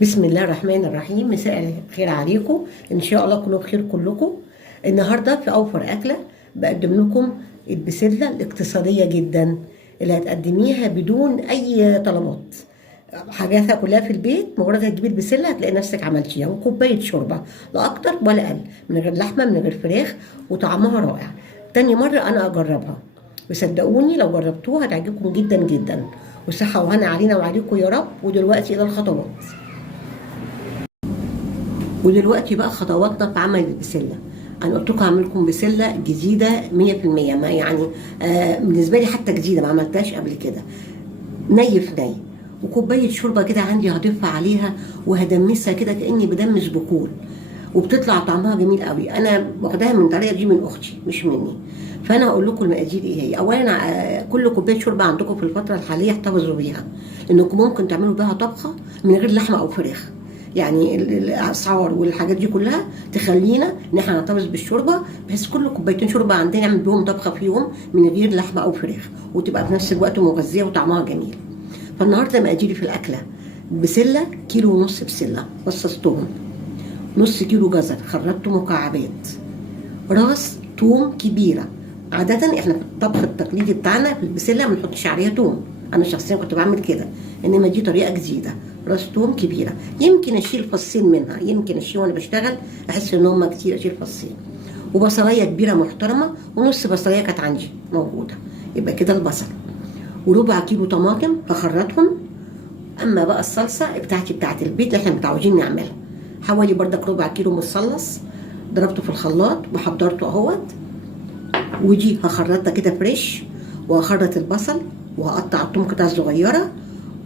بسم الله الرحمن الرحيم. مساء الخير عليكم، ان شاء الله تكونوا بخير كلكم. النهارده في اوفر اكله بقدم لكم البسله الاقتصاديه جدا اللي هتقدميها بدون اي طلبات. حاجاتها كلها في البيت، مجرد هتجيبي البسله هتلاقي نفسك عملتيها، وكوبايه شوربه لا اكتر ولا اقل، من غير لحمه من غير فراخ، وطعمها رائع. تاني مره انا اجربها، وصدقوني لو جربتوها هتعجبكم جدا جدا. وصحه وهنا علينا وعليكم يا رب. ودلوقتي بقى خطواتنا في عمل البسله. انا قلت لكم هعمل لكم بسله جديده 100%، ما يعني بالنسبه لي حتى جديده ما عملتهاش قبل كده. ني في ني، وكوبايه شوربه كده عندي هضيفها عليها وهدمسها كده كاني بدمس بكول، وبتطلع طعمها جميل قوي. انا واخداها من الطريقه دي من اختي مش مني. فانا هقول لكم المقادير ايه هي. اولا كل كوبايه شوربه عندكم في الفتره الحاليه احتفظوا بيها، لانكم ممكن تعملوا بيها طبخه من غير لحمه او فراخ. يعني الاسعار والحاجات دي كلها تخلينا ان احنا نحتفظ بالشوربه، بحيث كل كوبايتين شوربه عندنا نعمل بيهم طبخه في يوم من غير لحمه او فراخ، وتبقى في نفس الوقت مغذيه وطعمها جميل. فالنهارده مقاديري في الاكله: بسله كيلو ونص بسله فصصتهم، نص كيلو جزر خرطته مكعبات، راس توم كبيره. عاده احنا في الطبخ التقليدي بتاعنا في البسله ما بنحطش عليها توم، انا شخصيا كنت بعمل كده، انما دي طريقه جديده. راس توم كبيره، يمكن اشيل فصين منها، يمكن اشيل وانا بشتغل احس ان هم كتير اشيل فصين. وبصلايه كبيره محترمه، ونص بصلايه كانت عندي موجوده، يبقى كده البصل. وربع كيلو طماطم بخرطهم. اما بقى الصلصه بتاعت البيت اللي احنا متعودين نعملها، حوالي بردك ربع كيلو مصلص ضربته في الخلاط وحضرته اهوت. ودي هخرطها كده فريش، وهخرط البصل وهقطع الثوم قطع صغيره،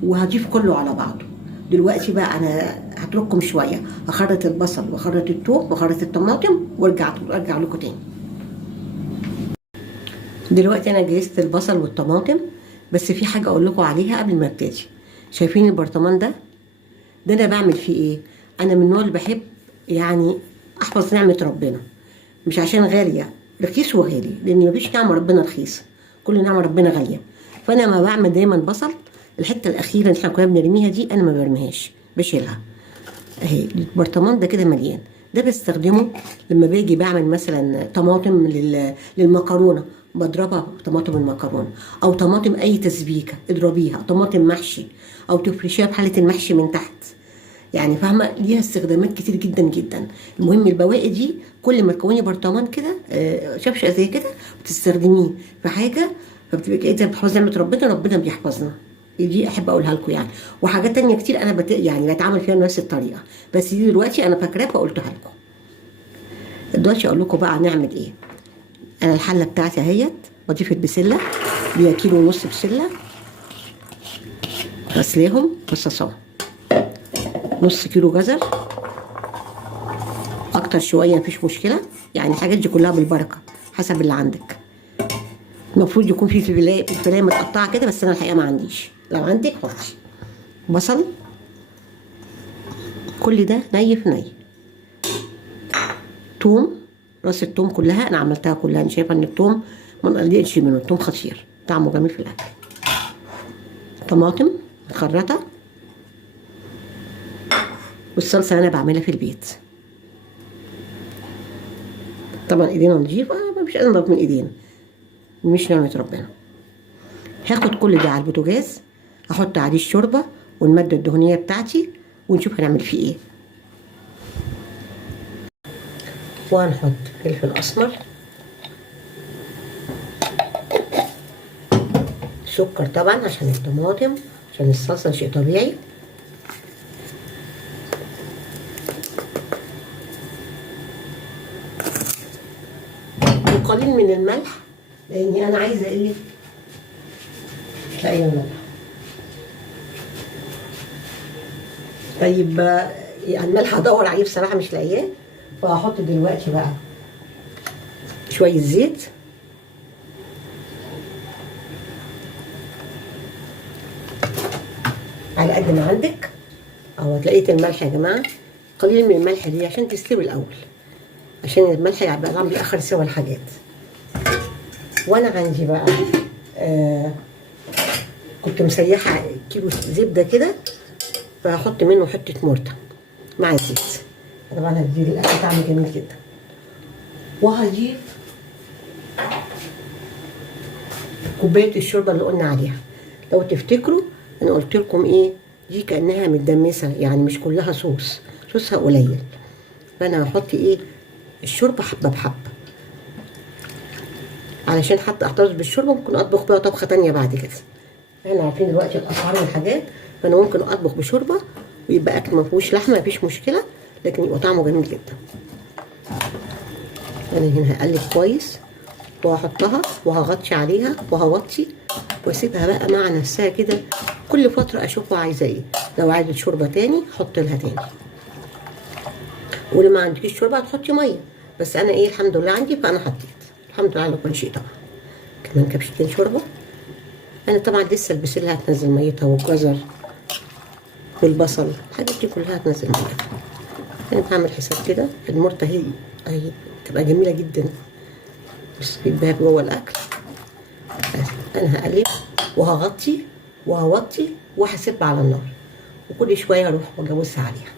وهضيف كله على بعضه. دلوقتي بقى انا هترككم شويه، هخرط البصل وخرط الثوم وخرط الطماطم وارجع لكم تاني. دلوقتي انا جهزت البصل والطماطم، بس في حاجه اقول لكم عليها قبل ما ابتدي. شايفين البرطمان ده انا بعمل فيه ايه؟ انا من النوع اللي بحب يعني احفظ نعمه ربنا، مش عشان غاليه، رخيص وغالي، لان مفيش نعمه ربنا رخيصه، كل نعمه ربنا غاليه. فانا ما بعمل دايما بصل، الحته الاخيره اللي احنا كنا بنرميها دي انا ما برميهاش، بشيلها. اهي البرطمان ده كده مليان، ده بستخدمه لما باجي بعمل مثلا طماطم للمكرونه، بضربها طماطم المكرونه، او طماطم اي تسبيكه اضربيها، طماطم محشي، او تفرشيها بحاله المحشي من تحت. يعني فاهمه، ليها استخدامات كتير جدا جدا. المهم البواقي دي كل ما تكوني برطمان كده شفشه زي كده بتستخدميه في حاجه، فبتبقى انت بتحفظي نعمه ربنا، ربنا بيحفظنا. دي احب اقولها لكم يعني. وحاجات تانية كتير انا يعني بتعامل فيها بنفس الطريقه، بس دي دلوقتي انا فاكراها فقلتها لكم. دلوقتي اقول لكم بقى هنعمل ايه. انا الحله بتاعتي اهيت، بضيف البسله، بيها كيلو ونص بسله غسلاهم فصصاهم، نص كيلو جزر، اكتر شويه مفيش مشكله، يعني الحاجات دي كلها بالبركه حسب اللي عندك. المفروض يكون في الفلايه متقطعه كده، بس انا الحقيقه ما عنديش، لو عندك حطي. بصل، كل ده ني في ني. توم، راس التوم كلها انا عملتها كلها، انا شايفه ان التوم ما نقلقش منه، التوم خطير طعمه جميل في الاكل. طماطم مخرطه، والصلصه انا بعملها في البيت، طبعا ايدينا نضيفه، مش انضف من ايدينا، مش نعمه ربنا. هاخد كل ده على البوتاجاز، هحط عليه الشوربه والماده الدهنيه بتاعتي، ونشوف هنعمل فيه ايه. وهنحط فلفل اسمر، سكر طبعا عشان الطماطم، عشان الصلصه شيء طبيعي، وقليل من الملح، لاني انا عايزه ايه، تلاقي الملح. طيب يعني الملح هدور عليه بصراحه مش لاقياه، فهحط دلوقتي بقى شويه زيت، على قد ما عندك، اهو لقيت الملح يا جماعه. قليل من الملح دي عشان تستوي الاول، عشان الملح يبقى عم بيأخر سوى الحاجات. وانا عندي بقى كنت مسيحه كيلو زبده كده، فهحط منه حته مرته مع الزيت. طبعا هتدي الاكل طعم جميل جدا. وهجيب كوبايه الشوربه اللي قلنا عليها. لو تفتكروا انا قلت لكم ايه، دي كانها متدمسه يعني مش كلها صوصها قليل. فانا هحط ايه الشوربه حبه بحبه، علشان حتى احتفظ بالشوربه ممكن اطبخ بيها طبخه تانية بعد كده. احنا عارفين دلوقتي الاسعار والحاجات، فانا ممكن اطبخ بشوربه ويبقى اكل ما فيهوش لحمه مفيش مشكله، لكن يبقى طعمه جميل جدا. انا هنا هقلب كويس وهحطها وهغطي عليها وهوطي واسيبها بقى مع نفسها كده. كل فتره اشوفها عايزه ايه، لو عايزه شوربه تاني حط لها تاني، ولما ما عندكيش شوربه هتحطي ميه. بس انا ايه الحمد لله عندي، فانا حطيت الحمد لله على كل شيء. طبعا كمان كبشتين شوربه. انا طبعا لسه البسله هتنزل ميتها والجزر والبصل، الحاجات دي كلها هتنزل ميتها. انا بعمل حساب كده المرته هي تبقى جميله جدا، بس بيبقى جوه الاكل. انا هقلب وهغطي وهوطي وهسيبها على النار، وكل شويه اروح واجوزها عليها.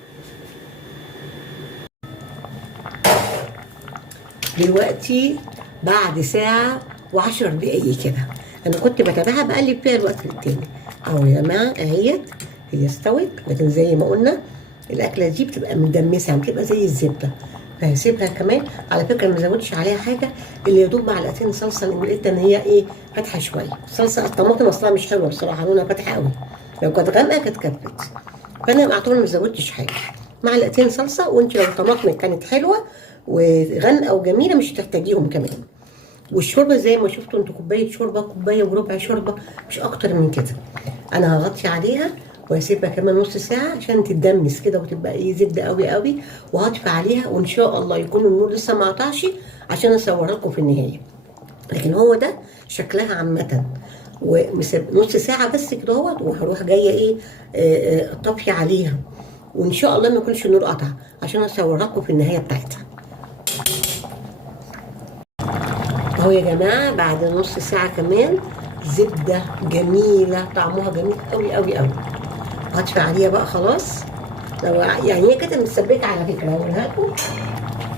دلوقتي بعد ساعه و10 دقايق كده، انا كنت بتابعها بقلب فيها الوقت التاني. اهو يا جماعه اهيت هي استوت، لكن زي ما قلنا الاكله دي بتبقى مدمسه بتبقى زي الزبده، فهسيبها كمان. على فكره ما زودتش عليها حاجه، اللي يدوب معلقتين صلصه، لان لقيت ان هي ايه فاتحه شويه. الصلصه الطماطم اصلها مش حلوه بصراحه، لونها فاتحه قوي، لو كانت غامقه كانت كفت. فانا اعتبر ما زودتش حاجه، معلقتين صلصه. وانت لو طماطمك كانت حلوه وغامقه وجميله مش هتحتاجيهم كمان. والشوربه زي ما شفتوا انتوا كوبايه شوربه، كوبايه وربع شوربه، مش اكتر من كده. انا هغطي عليها وهسيبها كمان نص ساعه عشان تتدمس كده وتبقى ايه زبده قوي قوي، وهطفي عليها وان شاء الله يكون النور لسه ما قطعش عشان اصورها لكم في النهايه. لكن هو ده شكلها عامه، ونص ساعه بس كده اهوت، وهروح جايه ايه طافيه عليها، وان شاء الله ما يكونش النور قطع عشان اصورها لكم في النهايه بتاعتها. اهو يا جماعه بعد نص ساعه كمان زبده جميله طعمها جميل قوي قوي قوي. هطفي عليها بقى خلاص. لو يعني هي كده متسبكه على فكره، هقولها لكم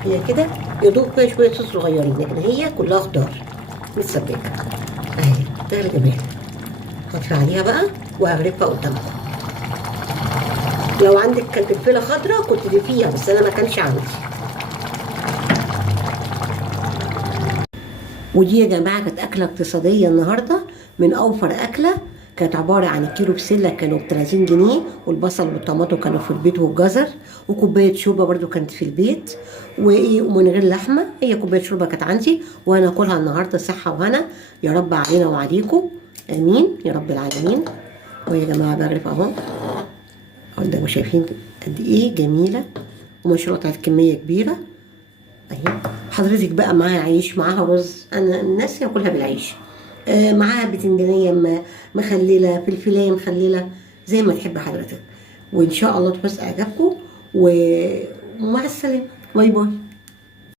هي كده يدوب فيها شويه صوص صغيرين، لكن هي كلها خضار متسبكه اهي ده الجمال. هطفي عليها بقى وهغرفها قدامكم. لو عندك كانت فلفله خضراء كنت تضيفيها، بس انا ما كانش عندي. ودي يا جماعه كانت اكله اقتصاديه النهارده، من اوفر اكله. كانت عباره عن الكيلو بسله كانوا ب 30 جنيه، والبصل والطماطم كانوا في البيت والجزر، وكوبايه شوربه برده كانت في البيت، ومن غير لحمه. هي كوبايه شوربه كانت عندي وانا اكلها النهارده صحه وهنا يا رب علينا وعليكم، امين يا رب العالمين. ويا جماعه بغرف اهو، عندكم شايفين قد ايه جميله، وما شاء الله طلعت كميه كبيره اهي. حضرتك بقى معاها عيش معاها رز، انا الناس ياكلها بالعيش، معاها بتنجانيه مخلله، فلفلايه مخلله، زي ما تحب حضرتك. وان شاء الله تحس اعجابكم، ومع السلامه، باي باي.